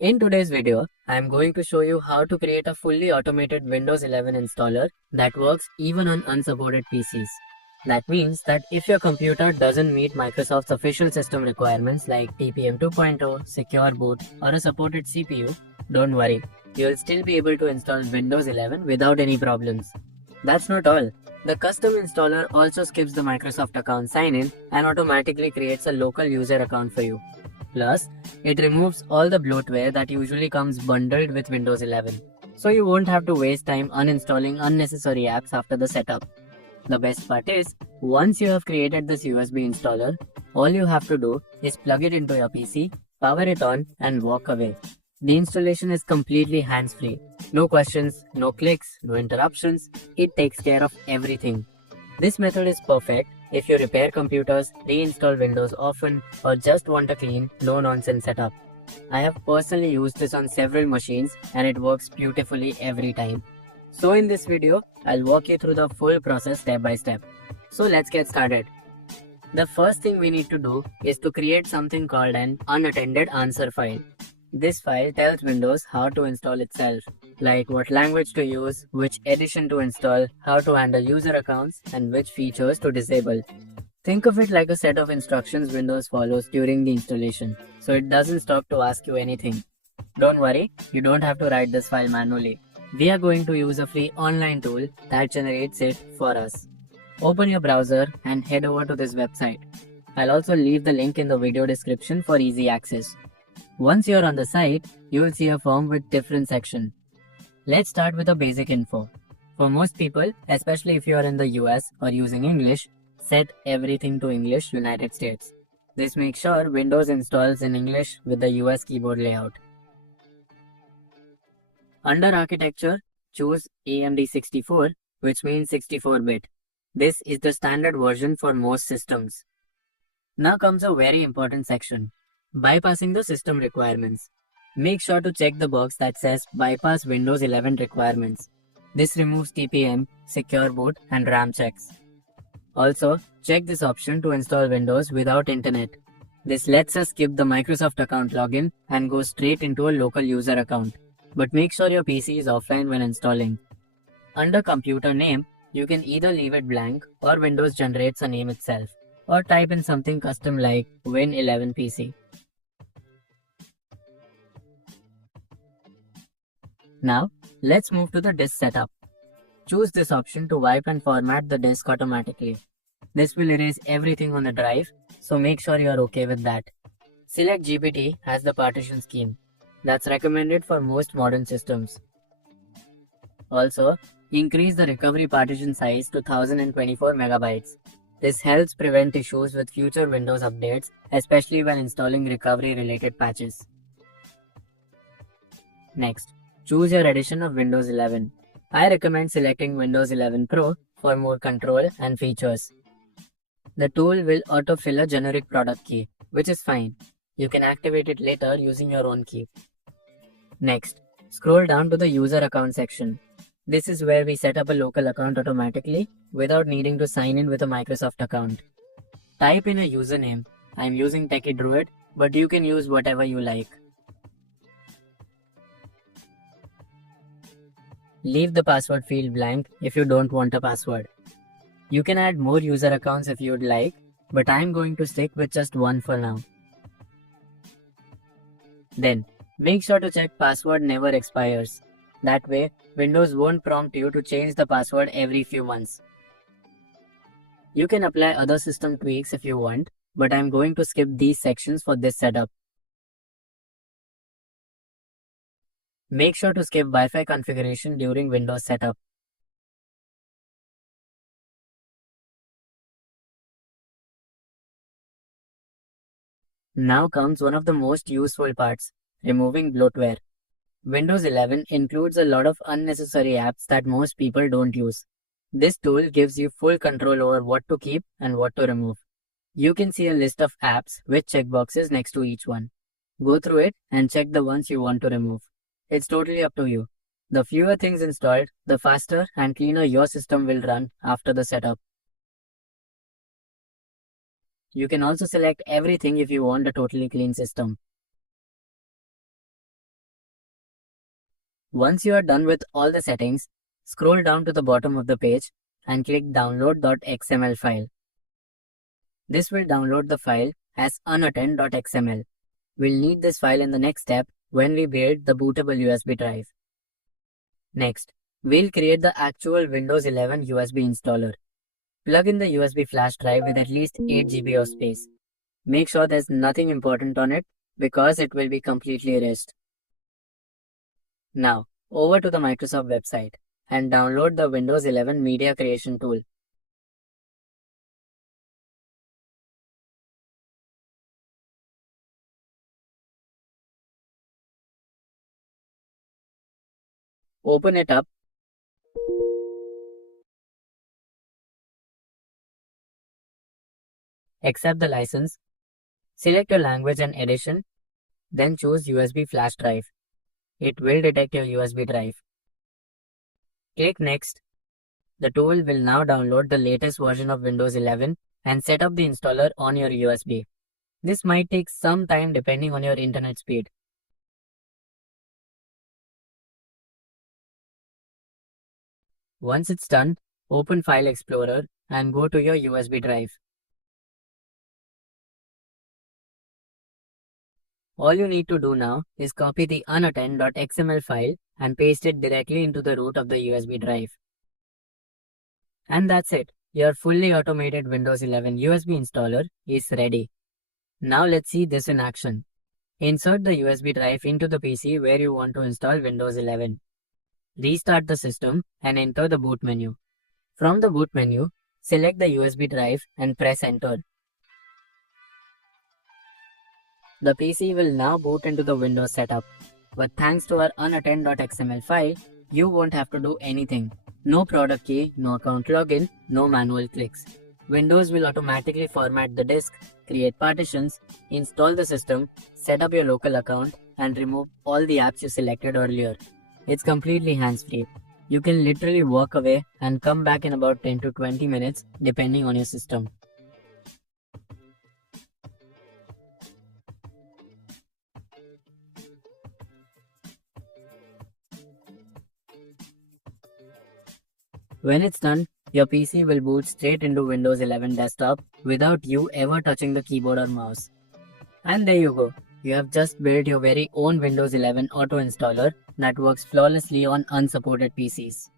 In today's video, I am going to show you how to create a fully automated Windows 11 installer that works even on unsupported PCs. That means that if your computer doesn't meet Microsoft's official system requirements like TPM 2.0, secure boot, or a supported CPU, don't worry, you'll still be able to install Windows 11 without any problems. That's not all. The custom installer also skips the Microsoft account sign-in and automatically creates a local user account for you. Plus, it removes all the bloatware that usually comes bundled with Windows 11, so you won't have to waste time uninstalling unnecessary apps after the setup. The best part is, once you have created this USB installer, all you have to do is plug it into your PC, power it on, and walk away. The installation is completely hands-free. No questions, no clicks, no interruptions. It takes care of everything. This method is perfect if you repair computers, reinstall Windows often, or just want a clean, no-nonsense setup. I have personally used this on several machines and it works beautifully every time. So in this video, I'll walk you through the full process step by step. So let's get started. The first thing we need to do is to create something called an unattended answer file. This file tells Windows how to install itself, like what language to use, which edition to install, how to handle user accounts, and which features to disable. Think of it like a set of instructions Windows follows during the installation, so it doesn't stop to ask you anything. Don't worry, you don't have to write this file manually. We are going to use a free online tool that generates it for us. Open your browser and head over to this website. I'll also leave the link in the video description for easy access. Once you're on the site, you will see a form with different sections. Let's start with the basic info. For most people, especially if you are in the US or using English, set everything to English United States. This makes sure Windows installs in English with the US keyboard layout. Under architecture, choose AMD 64, which means 64-bit. This is the standard version for most systems. Now comes a very important section. Bypassing the system requirements. Make sure to check the box that says Bypass Windows 11 requirements. This removes TPM, secure boot, and RAM checks. Also, check this option to install Windows without internet. This lets us skip the Microsoft account login and go straight into a local user account. But make sure your PC is offline when installing. Under computer name, you can either leave it blank or Windows generates a name itself, or type in something custom like Win11 PC. Now, let's move to the disk setup. Choose this option to wipe and format the disk automatically. This will erase everything on the drive, so make sure you are okay with that. Select GPT as the partition scheme. That's recommended for most modern systems. Also, increase the recovery partition size to 1024 megabytes. This helps prevent issues with future Windows updates, especially when installing recovery-related patches. Next, choose your edition of Windows 11. I recommend selecting Windows 11 Pro for more control and features. The tool will autofill a generic product key, which is fine. You can activate it later using your own key. Next, scroll down to the user account section. This is where we set up a local account automatically without needing to sign in with a Microsoft account. Type in a username. I'm using Techie Druid, but you can use whatever you like. Leave the password field blank if you don't want a password. You can add more user accounts if you'd like, but I'm going to stick with just one for now. Then, make sure to check password never expires. That way, Windows won't prompt you to change the password every few months. You can apply other system tweaks if you want, but I'm going to skip these sections for this setup. Make sure to skip Wi-Fi configuration during Windows setup. Now comes one of the most useful parts, removing bloatware. Windows 11 includes a lot of unnecessary apps that most people don't use. This tool gives you full control over what to keep and what to remove. You can see a list of apps with checkboxes next to each one. Go through it and check the ones you want to remove. It's totally up to you. The fewer things installed, the faster and cleaner your system will run after the setup. You can also select everything if you want a totally clean system. Once you are done with all the settings, scroll down to the bottom of the page and click download.xml file. This will download the file as unattend.xml. We'll need this file in the next step when we build the bootable USB drive. Next, we'll create the actual Windows 11 USB installer. Plug in the USB flash drive with at least 8 GB of space. Make sure there's nothing important on it because it will be completely erased. Now, over to the Microsoft website and download the Windows 11 Media Creation tool. Open it up. Accept the license. Select your language and edition. Then choose USB flash drive. It will detect your USB drive. Click Next. The tool will now download the latest version of Windows 11 and set up the installer on your USB. This might take some time depending on your internet speed. Once it's done, open File Explorer and go to your USB drive. All you need to do now is copy the unattend.xml file and paste it directly into the root of the USB drive. And that's it. Your fully automated Windows 11 USB installer is ready. Now let's see this in action. Insert the USB drive into the PC where you want to install Windows 11. Restart the system and enter the boot menu. From the boot menu, select the USB drive and press enter. The PC will now boot into the Windows setup. But thanks to our unattend.xml file, you won't have to do anything. No product key, no account login, no manual clicks. Windows will automatically format the disk, create partitions, install the system, set up your local account, and remove all the apps you selected earlier. It's completely hands-free. You can literally walk away and come back in about 10 to 20 minutes depending on your system. When it's done, your PC will boot straight into Windows 11 desktop without you ever touching the keyboard or mouse. And there you go. You have just built your very own Windows 11 auto installer that works flawlessly on unsupported PCs.